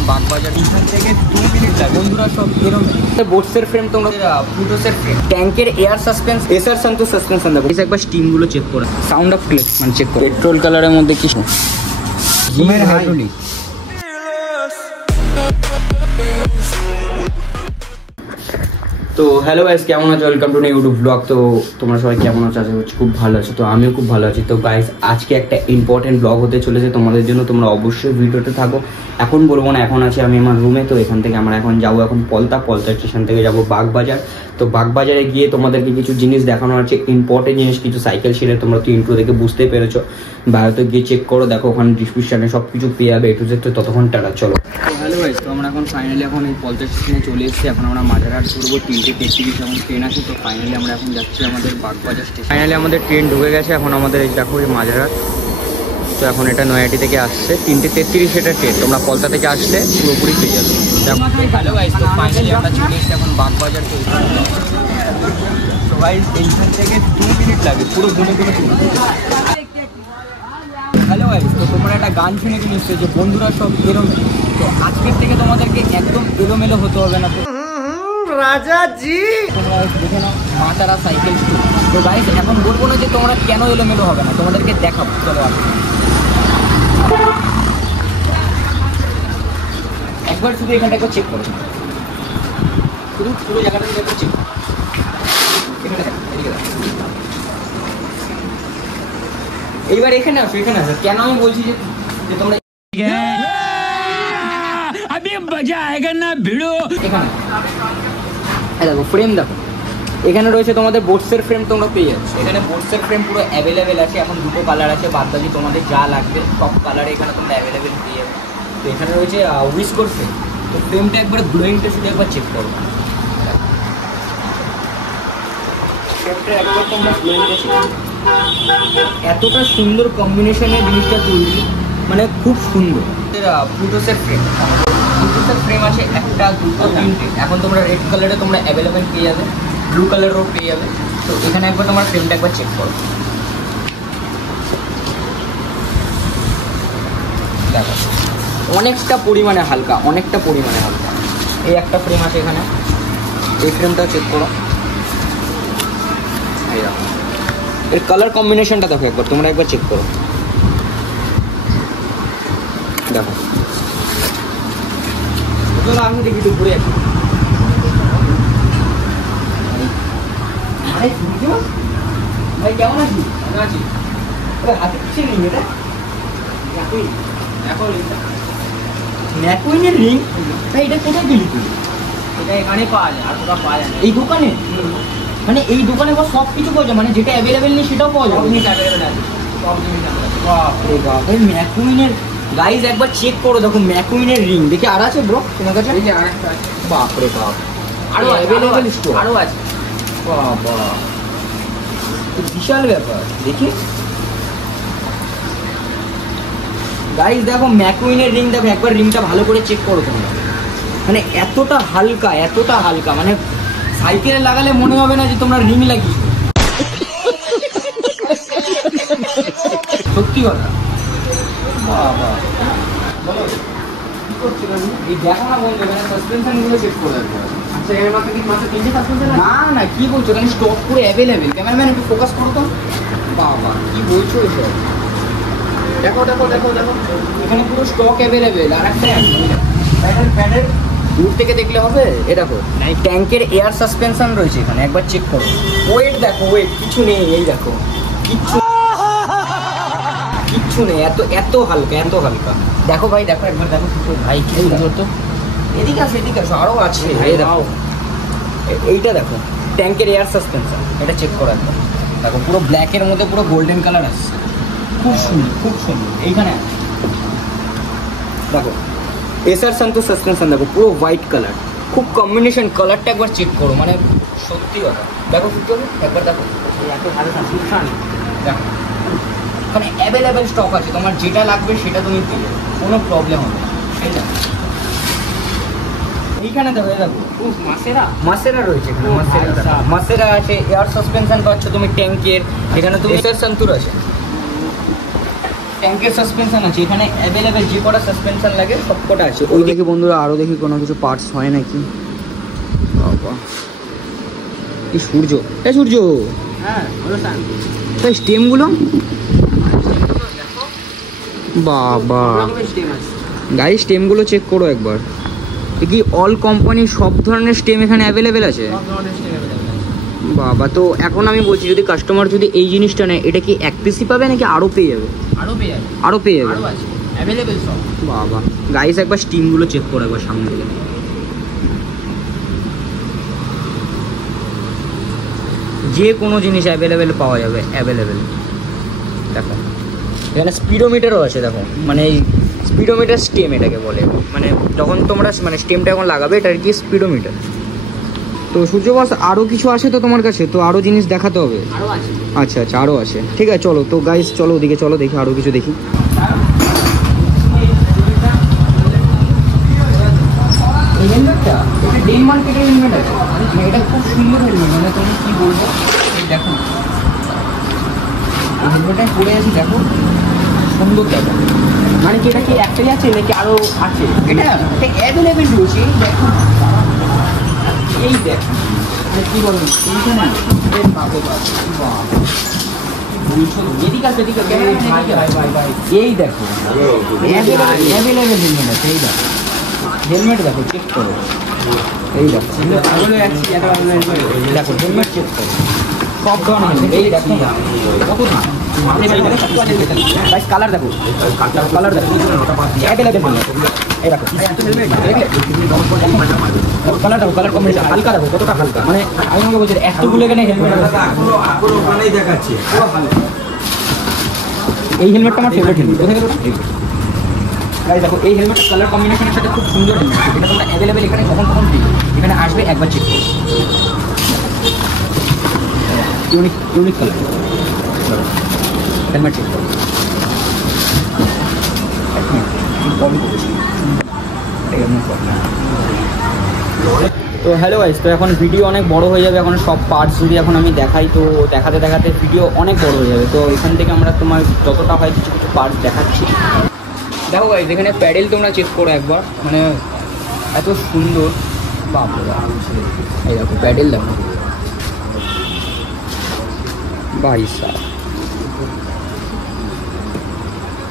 এখন বাগবাজার, এখান থেকে 2 মিনিট লাগে বন্ধুরা। সব এরকম বোটসের ফ্রেম, তোমরা ফুটোসের ফ্রেম, ট্যাঙ্কের এয়ার সাসপেন্স, এসআর সন্তোষ সাসপেনশন দেখো। একবার স্টিমগুলো চেক করো, সাউন্ড অফ ক্লিক মানে চেক করো। পেট্রোল কালারের মধ্যে কি জিমের হাইড্রোলিক। তো হ্যালো গাইস, কেমন আছো? Welcome to new YouTube blog. তো তোমরা সবাই কেমন আছো? আশা করছি খুব ভালো আছো। তো আমিও খুব ভালো আছি। তো গাইস, আজকে একটা ইম্পর্টেন্ট ব্লগ হতে চলেছে তোমাদের জন্য। তোমরা অবশ্যই ভিডিওতে থাকো। এখন বলবো না, এখন আছি আমি আমার রুমে। তো এখান থেকে আমরা এখন যাবো এখন পলতা স্টেশন থেকে যাবো বাগবাজার। তো বাগবাজারে গিয়ে তোমাদেরকে কিছু জিনিস দেখানো আছে, ইম্পর্টেন্ট জিনিস কিছু। সাইকেল শেয়ারে তোমরা তো ইন্ট্রো দেখে বুঝতেই পেরেছো। বাইরেতে গিয়ে চেক করো, দেখো ওখানে ডিসক্রিপশনে সব কিছু পেয়ে যাবে A to Z। তো ততক্ষণ টাটা, চলো। তো হ্যালো গাইস, তো আমরা এখন ফাইনালি এখন এই পলতা স্টেশনে চলে এসেছি। এখন আমরা মাঝেরহাট ঘুরবো, 3:33 এখন ট্রেন আছে। তো ফাইনালি আমরা এখন যাচ্ছি আমাদের বাগবাজার স্টেশন। ফাইনালি আমাদের ট্রেন ঢুকে গেছে। এখন আমাদের এই দেখো এই মাঝেরহাট। তো এখন এটা নয়াটি থেকে আসছে, 3:33 এটা ট্রেন। তোমরা পলতা থেকে আসলে পুরোপুরি পেয়ে যাবে। হ্যালো গাইস, তো ফাইনালি আমরা চলে এসেছি এখন বাগবাজার। তো গাইস এইখান থেকে 2 মিনিট লাগে পুরো ঘুরে ঘুরে। হ্যালো গাইস, তো তোমরা একটা গান শুনে কি নিশ্চয়ই যে বন্ধুরা সব এলোমেলো। তো আজকের থেকে তোমাদেরকে একদম এলোমেলো হতে হবে না। তো রাজা জি তোমরা দেখে নাও মা তারা সাইকেল। তো গাইস এখন বলবো না যে তোমরা কেন এলোমেলো হবে না, তোমাদেরকে দেখাবো। চলো একবার শুধু এখানটা একবার চেক করো, শুধু পুরো জায়গাটা একবার চেক করো। এইবার এখানে আসো, এখানে আসো। কেন আমি বলছি যে তোমরা দেখো ফ্রেম দেখো, এখানে রয়েছে তোমাদের বোটসের ফ্রেম, তোমরা পেয়ে যাচ্ছ। এখানে বোটসের ফ্রেম পুরো অ্যাভেলেবেল আছে। এখন দুটো কালার আছে, বাদ বাকি তোমাদের যা লাগবে সব কালারে এখানে তোমরা অ্যাভেলেবেল পেয়ে যাবে। তো এখানে রয়েছে উইসকোর ফ্রেম। তো ফ্রেমটা একবার গ্লোয়িংটা শুধু একবার চেক করো, ফ্রেমটা একবার তোমরা গ্লোয়িংটা চেক করো। এতটা সুন্দর কম্বিনেশনের জিনিসটা তৈরি, মানে খুব সুন্দর। ফুটোসের ফ্রেম, ফুটোসের ফ্রেম আছে 1, 2, 3টে। এখন তোমরা রেড কালারে তোমরা অ্যাভেলেবেল পেয়ে যাবে, ব্লু কালারও পেয়ে যাবে। তো এখানে একবার তোমার ফ্রেমটা একবার চেক করো, দেখো অনেকটা পরিমাণে হালকা, অনেকটা পরিমাণে হালকা। এই একটা ফ্রেম আছে এখানে, এই ফ্রেমটাও চেক করো। এই দেখো এর কালার কম্বিনেশনটা দেখো একবার, তোমরা একবার চেক করো, দেখো। আমি দেখি একটু ঘুরে আসি। ভাই কেমন আছিস? ভালো আছি। হাতে কিছু নেই এটা, ম্যাকুইনের রিং। ভাই এটা কোথায় পেলি তুই? এটা এখানে পাওয়া যায়, আর কোথাও পাওয়া যায় না। এই দোকানে? মানে এই দোকানে সব কিছু পাওয়া যায়, মানে যেটা অ্যাভেলেবেল নেই সেটাও পাওয়া যায়? অ্যাভেলেবেল আছে সব জিনিস। বাপরে বাপ, ভাই ম্যাকুইনের গাইজ একবার চেক করো, দেখো ম্যাকুইনের রিং দেখি। আর আছে ব্রো তোমার কাছে? বাপরে বাপ, আরো অ্যাভেলেবেল স্টোর আরো আছে। বাবা বিশাল ব্যাপার। দেখি গাইজ দেখো ম্যাকুইনের রিং, দেখো একবার রিংটা ভালো করে চেক করো তোমরা। মানে এতটা হালকা, এতটা হালকা, মানে সাইকেলে লাগালে মনে হবে না যে তোমরা রিং লাগিয়েছো। সত্যি কথা। বাবা বলো কি করছিল? এই দেখো না বন্ধু, এখানে সাসপেনশন গুলো চেক করে রাখবে। আচ্ছা এর মাত্র কি মাত্র 3টে সাসপেনশন? না না, কি বলছো? এখানে স্টক পুরো অ্যাভেলেবেল। ক্যামেরাম্যান একটু ফোকাস করো তো। বাবা কি বলছো এসব? দেখো দেখো দেখো দেখো, এখানে পুরো স্টক অ্যাভেলেবেল। আর একটা প্যাডের দূর থেকে দেখলে হবে। এ দেখো ট্যাঙ্কের এয়ার সাসপেনশন রয়েছে এখানে, একবার চেক করো। ওয়েট দেখো, ওয়েট কিছু নেই। এই দেখো কিচ্ছু নেই, এত এত হালকা, এত হালকা। দেখো ভাই দেখো একবার, দেখো ভাই কি সুন্দর। তো এদিকে আসো, এদিকে আসো, আরও আছে। এই দেখো এইটা দেখো ট্যাঙ্কের এয়ার সাসপেনশন, এটা চেক করো একবার। দেখো পুরো ব্ল্যাকের মধ্যে পুরো গোল্ডেন কালার আসছে, খুব সুন্দর, খুব সুন্দর। এইখানে দেখো এসআর সন্তোষ সাসপেনশন, দেখো পুরো হোয়াইট কালার, খুব কম্বিনেশন। কালারটা একবার চেক করো, মানে সত্যি কথা। দেখো ফুটো একবার দেখো, এত ভালো সাসপেনশন। দেখো ওখানে অ্যাভেলেবেল স্টক আছে, তোমার যেটা লাগবে সেটা তুমি পেয়ে যাবে, কোনো প্রবলেম হবে না। এইখানে দেখো, দেখো মাসেরা রয়েছে এখানে। মাসেরা আছে, এয়ার সাসপেনশন পাচ্ছ তুমি ট্যাঙ্কের। এখানে তুমি এসআর সন্তোষ আছে। ট্যাঙ্কের সাসপেনশন আছে এখানে অ্যাভেলেবেল, যে কটা সাসপেনশন লাগে সব কটা আছে। ওই দেখি বন্ধুরা আরও দেখি কোনো কিছু পার্টস হয় নাকি। বাবা কি সূর্য, এই সূর্য, হ্যাঁ তাই স্টেমগুলো বাবা গাড়ি স্টেমগুলো চেক করো একবার। কি অল কোম্পানি সব ধরনের স্টেম এখানে অ্যাভেলেবেল আছে? বাবা তো এখন আমি বলছি যদি কাস্টমার যদি এই জিনিসটা নেয় এটা কি এক পিসই পাবে নাকি আরও পেয়ে যাবে? আরও পেয়ে যাবে বাবা। গাইস একবার স্টিমগুলো চেক করো একবার সামনে থেকে। যে কোনো জিনিস অ্যাভেলেবেল পাওয়া যাবে, অ্যাভেলেবেল। দেখো এখানে স্পিডোমিটারও আছে, দেখো মানে এই স্পিডোমিটার স্টেম এটাকে বলে, মানে যখন তোমরা মানে স্টেমটা এখন লাগাবে এটা আর কি স্পিডোমিটার। তো সূর্য বস আরও কিছু আছে তো তোমার কাছে? তো আরও জিনিস দেখাতে হবে? আচ্ছা আচ্ছা আরও আছে, ঠিক আছে চলো। তো গাইস চলো ওদিকে চলো, দেখি আরও কিছু দেখি। এই হেলমেটটা এটা ডেন মার্কেটের হেলমেট আছে, এটা খুব সুন্দর হেলমেট, মানে তুমি কী বলবো। দেখো এই হেলমেটটা পরে আছি, দেখো সুন্দর। দেখো মানে কি এটা কি একটাই আছে নাকি আরও আছে? এটা অ্যাভেলেবেল রয়েছে। দেখো এই দেখো কি বলুন এইখানে এই দেখো অ্যাভেলেবেল হেলমেট আছে। এই দেখো হেলমেট দেখো, চেক করো। এই দেখো দেখো হেলমেট চেক করো, সব ধরনের হেলমেট। এই দেখো কত দাম, কালার দেখো, কালার দেখো অ্যাভেলেবেল হেলমেট। এই দেখো কালার দেখো, কালার কম্বিনেশন হালকা দেখো কতটা হালকা, মানে আমি আমাকে বলছি এতগুলো এখানে হেলমেট দেখাচ্ছি। এই হেলমেটটা আমার ফেভারিট হেলমেট। কোথায় দেখো এই হেলমেটটা কালার কম্বিনেশনের সাথে খুব সুন্দর হেলমেট, এটা তোমরা অ্যাভেলেবেল এখানে কখন কখন দিই, এখানে আসবে একবার চেক করো। Unique unique colour helmet check করো। তো হ্যালো গাইস, তো এখন ভিডিও অনেক বড় হয়ে যাবে, এখন সব পার্টস যদি এখন আমি দেখাই তো দেখাতে দেখাতে ভিডিও অনেক বড় হয়ে যাবে। তো এখান থেকে আমরা তোমার যতটা হয় কিছু কিছু পার্টস দেখাচ্ছি। দেখো গাইস এখানে প্যাডেল তোমরা চেক করো একবার, মানে এত সুন্দর। বাবা এই দেখো প্যাডেল দেখো ভাই সাহেব,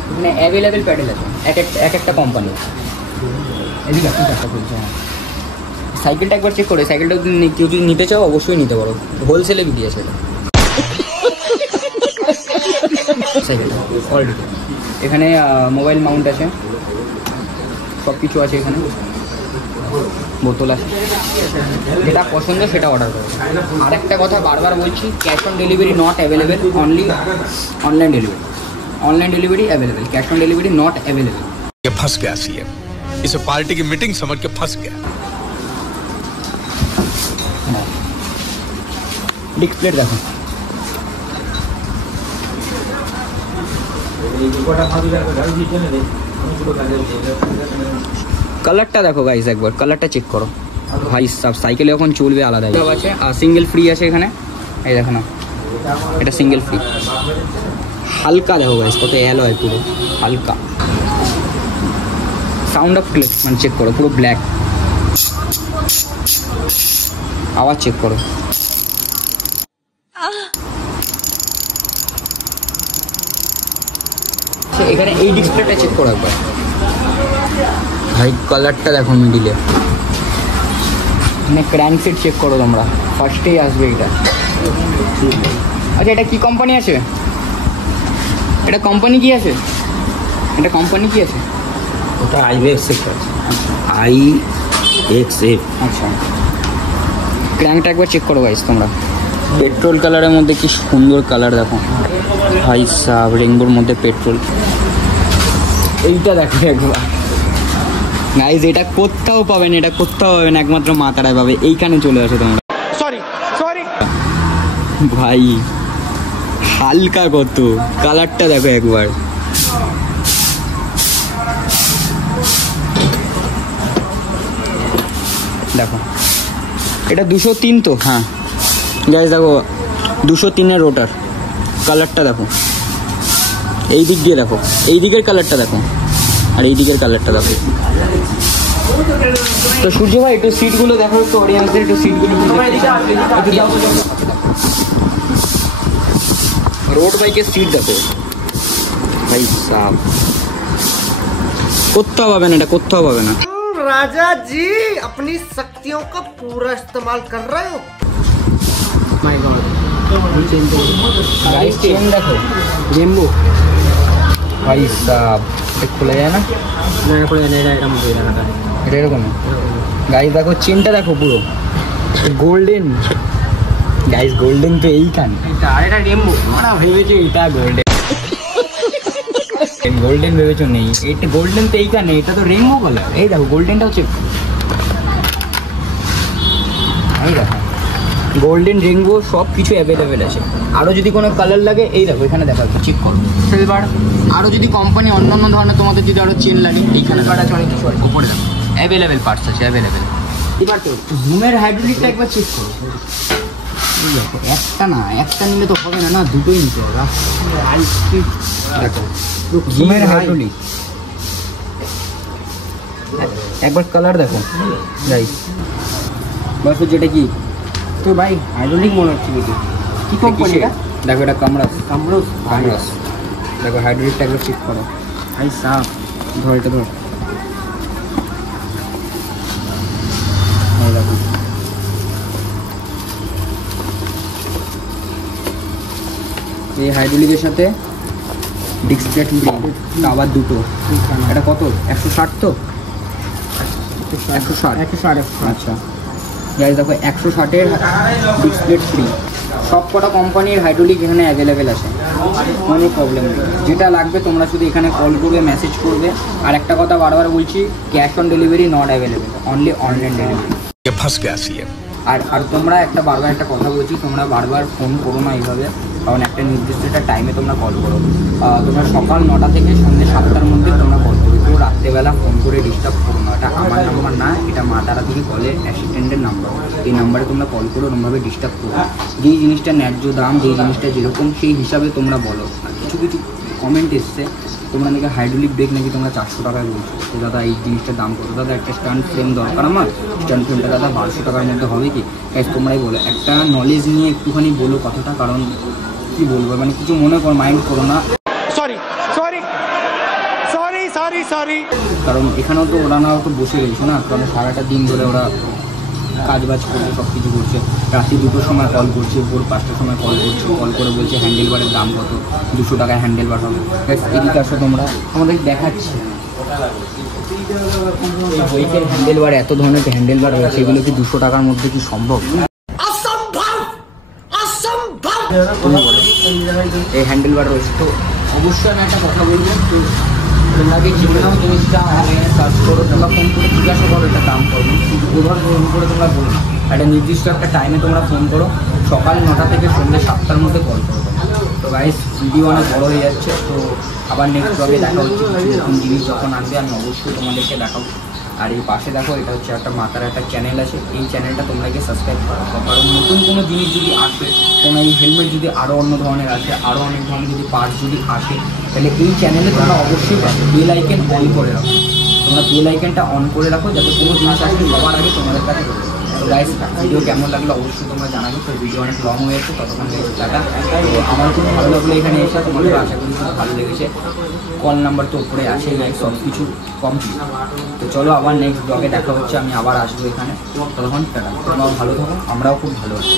এখানে অ্যাভেলেবেল প্যাডেল আছে এক একটা কোম্পানি। এদিকে একটা বলছে সাইকেলটা একবার চেক করে, সাইকেলটা কেউ যদি নিতে চাও অবশ্যই নিতে পারো, হোলসেলে বিক্রি আছে এটা সাইকেলটা অলরেডি। এখানে মোবাইল মাউন্ট আছে, সব কিছু আছে এখানে, বোতল আছে, যেটা পছন্দ সেটা অর্ডার করো। আর একটা কথা বারবার বলছি, cash on delivery not available, only online delivery. Online delivery available, cash on delivery not available. ये फंस गया सीएम, इसे पार्टी की मीटिंग समझ के फंस गया। डिस्प्ले देखो, কালারটা দেখো গাইস একবার, কালারটা চেক করো ভাই সব। সাইকেলে এখন চলবে আলাদা আছে, আর সিঙ্গেল ফ্রি আছে এখানে। এই দেখো না, এটা সিঙ্গেল ফ্রি। হালকা দেখো গাইস কত অ্যালয়, পুরো হালকা। সাউন্ড অফ ক্লিক মানে চেক করো, পুরো ব্ল্যাক। আওয়াজ চেক করো, এখানে এই ডিসপ্লেটা চেক করো একবার ভাই, কালারটা দেখো মিডিলে। মানে ক্র্যাঙ্ক সেট চেক করো তোমরা, ফার্স্টেই আসবে এটা। আচ্ছা এটা কি কোম্পানি আছে? এটা কোম্পানি কি আছে? এটা কোম্পানি কি আছে? ওটা IVX আছে, IXF। আচ্ছা ক্র্যাঙ্কটা একবার চেক করো গাইস তোমরা। পেট্রোল কালারের মধ্যে কি সুন্দর কালার দেখো ভাই সাব, রেইনবোর মধ্যে পেট্রোল। এইটা দেখো একবার গাইস, এটা কোথাও পাবেন, এটা কোথাও পাবেন, একমাত্র মাতারায় পাবে। এইখানে চলে আসো তোমরা। सॉरी सॉरी ভাই হালকা কত, কালারটা দেখো একবার। দেখো এটা 203 তো, হ্যাঁ গাইস দেখো 203-এর রোটার, কালারটা দেখো এই দিক দিয়ে দেখো, এই দিকের কালারটা দেখো আর এই দিকের কালারটা দেখো। তো সূর্য ভাই একটু সিটগুলো দেখো, একটু অডিয়েন্সের একটু সিটগুলো রোড বাইকের সিট দেখো ভাই সাহেব, কোথাও পাবে না, এটা কোথাও পাবে না। राजा जी अपनी शक्तियों का पूरा इस्तेमाल कर रहे हो। माय गॉड, गाइस चेन देखो रेनबो भाई साहब, এটা খুলে যায় না, না খুলে না, এটা মধ্যে রাখা এটা এরকম। গাইস দেখো চেনটা দেখো পুরো গোল্ডেন, গাইস গোল্ডেন তো এইখানে, এটা রেনবো আমরা ভেবেছি এটা গোল্ডেন, গোল্ডেন ভেবেছো নেই, এটা গোল্ডেন তো এইখানে, এটা তো রেনবো কালার। এই দেখো গোল্ডেনটা হচ্ছে, এই দেখো গোল্ডেন রেনবো সব কিছু অ্যাভেলেবেল আছে। আরও যদি কোনো কালার লাগে এই দেখো এখানে দেখা যাচ্ছে, চেক করো সিলভার। আরও যদি কোম্পানি অন্য অন্য ধরনের তোমাদের যদি আরও চেন লাগে এইখানে কাটা আছে, অনেক কিছু আছে উপরে দেখো অ্যাভেলেবেল পার্টস আছে অ্যাভেলেবেল। এবার তো জুমের হাইড্রোলিকটা একবার চেক করো, এই দেখো একটা না, একটা নিলে তো হবে না, না দুটোই নিতে হবে। দেখো জুমের হাইড্রোলিক, একবার কালার দেখো গাইস, বস যেটা কি তো ভাই হাইড্রোলিক মনে হচ্ছে দেখি, কি কোম্পানি এটা? দেখো এটা কামরাস, কামরোস কামরাস দেখো হাইড্রোলিকটা একবার চেক করো ভাই সাহেব, ধর এটা ধর, এই দেখো এই হাইড্রোলিকের সাথে ডিস্ক প্লেট আবার দুটো, এটা কত 160 তো 160 আচ্ছা গাইস দেখো 160-এর ডিস্ক প্লেট ফ্রি। সব কটা কোম্পানির হাইড্রোলিক এখানে অ্যাভেলেবেল আছে, কোনো প্রবলেম নেই। যেটা লাগবে তোমরা শুধু এখানে কল করবে, মেসেজ করবে। আর একটা কথা বারবার বলছি, cash on delivery not available, only online delivery. ये फंस गया सीएम। আর তোমরা একটা বারবার একটা কথা বলছি, তোমরা বারবার ফোন করো না এইভাবে, কারণ একটা নির্দিষ্ট একটা টাইমে তোমরা কল করো। তোমরা সকাল 9টা থেকে সন্ধ্যে 7টার মধ্যে তোমরা কল করো, কেউ রাত্রেবেলা ফোন করে ডিস্টার্ব করো না। এটা আমার নাম্বার না, এটা মা তারা থেকে কলের অ্যাসিস্ট্যান্টের নাম্বার। এই নাম্বারে তোমরা কল করো, ওরমভাবে ডিস্টার্ব করো। যেই জিনিসটা ন্যায্য দাম, যেই জিনিসটা যেরকম সেই হিসাবে তোমরা বলো। আর কিছু কিছু কমেন্ট এসছে তোমরা নাকি হাইড্রোলিক ব্রেক নাকি তোমরা 400 টাকায় বলছো, তো দাদা এই জিনিসটার দাম কত? দাদা একটা স্ট্যান্ড ফ্রেম দরকার আমার, স্ট্যান্ড ফ্রেমটা দাদা 1200 টাকার মধ্যে হবে কি? গাইস তোমরাই বলো, একটা নলেজ নিয়ে একটুখানি বলো কথাটা, কারণ কি বলবো মানে কিছু মনে করো, মাইন্ড করো না। সরি কারণ এখানেও তো ওরা না তো বসে রয়েছে না, কারণ সারাটা দিন ধরে ওরা কাজ বাজ করছে, সব কিছু করছে। রাত্রি 2টোর সময় কল করছে, ভোর 5টার সময় কল করছে, কল করে বলছে হ্যান্ডেল বারের দাম কত, 200 টাকায় হ্যান্ডেল বার হবে। এদিকে আসো তোমরা, আমাদের দেখাচ্ছি এই বাইকের হ্যান্ডেল বার, এত ধরনের হ্যান্ডেল বার রয়েছে, এগুলো কি 200 টাকার মধ্যে কি সম্ভব? তুমি বলো, এই হ্যান্ডেল বার রয়েছে। তো অবশ্যই আমি একটা কথা বলবো, তো তোমরা কি জীবনেও জিনিসটা অনলাইনে সার্চ করো, তোমরা ফোন করে জিজ্ঞাসা করো এটা দাম করবে, ওভার ফোন করে তোমরা বলো না। একটা নির্দিষ্ট একটা টাইমে তোমরা ফোন করো, সকাল 9টা থেকে সন্ধ্যে 7টার মধ্যে কল করো। তো গাইস ভিডিও অনেক বড় হয়ে যাচ্ছে, তো আবার নেক্সট ব্লগে দেখা হচ্ছে। নতুন জিনিস যখন আসবে আমি অবশ্যই তোমাদেরকে দেখাবো। আর এই পাশে দেখো, এটা হচ্ছে একটা মাতার একটা চ্যানেল আছে, এই চ্যানেলটা তোমরা গিয়ে সাবস্ক্রাইব করো, কারণ নতুন কোনো জিনিস যদি আসে, কোনো এই হেলমেট যদি আরও অন্য ধরনের আসে, আরও অনেক ধরনের যদি পার্টস যদি আসে, তাহলে এই চ্যানেলে তোমরা অবশ্যই পাবে। বেল আইকন অন করে রাখো, তোমরা বেল আইকনটা অন করে রাখো, যাতে কোনো জিনিস আসলে সবার আগে তোমাদের কাছে চলে। তো গাইস ভিডিও কেমন লাগলো অবশ্যই তোমরা জানাবে। তো ভিডিও অনেক লং হয়েছে, ততক্ষণ টাটা। তো আমার খুব ভালো লাগলো এখানে এসে, তোমাদের আশা করি খুব ভালো লেগেছে। কল নাম্বার তো উপরে আসে, গাইস সব কিছু কমপ্লিট। তো চলো আবার নেক্সট ব্লগে দেখা হচ্ছে, আমি আবার আসবো এখানে। ততক্ষণ টাটা, তোমরাও ভালো থাকো, আমরাও খুব ভালো আছি।